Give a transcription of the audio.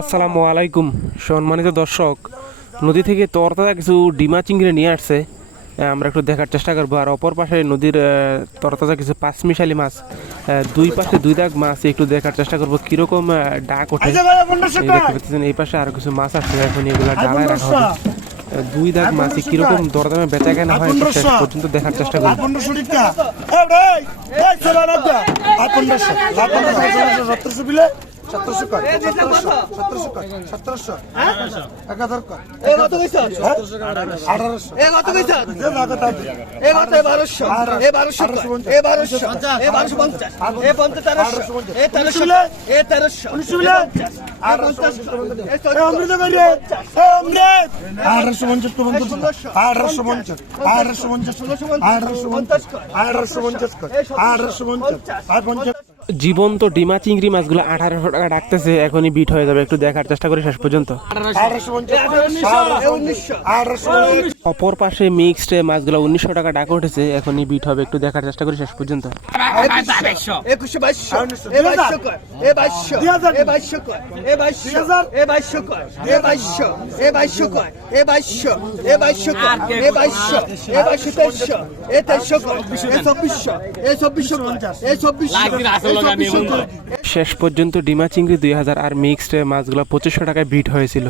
আসসালামু আলাইকুম সম্মানিত দর্শক, নদী থেকে তরতাজা কিছু ডিমা চিংড়ি নিয়ে আসছে। আমরা একটু দেখার চেষ্টা করবো। আর অপর পাশে নদীর তরতাজা কিছু পাঁচমিশালি মাছ, দুই পাশে দুই দাগ মাছ একটু দেখার চেষ্টা করবো কিরকম ডাক ওঠে। দেখতে পাচ্ছেন এই পাশে আরো কিছু মাছ আছে, এখন এগুলা ডালায় রাখা হবে। দুই দাগ মাছ কিরকম দরদামে বেচা কেনা হয় শেষ পর্যন্ত দেখার চেষ্টা করবো। জীবন্ত ডিমা চিংড়ি মাছগুলো 1800 টাকা ডাকতেছে, এখনই বিট হয়ে যাবে। একটু দেখার চেষ্টা করি শেষ পর্যন্ত। অপর পাশে মিক্সড মাছগুলো 1900 টাকা ডাক উঠেছে, এখনই বিট হবে। একটু দেখার চেষ্টা করি শেষ পর্যন্ত। শেষ পর্যন্ত ডিমা চিংড়ি 2000 আর মিক্সড মাছগুলো 2500 টাকায় বিট হয়েছিল।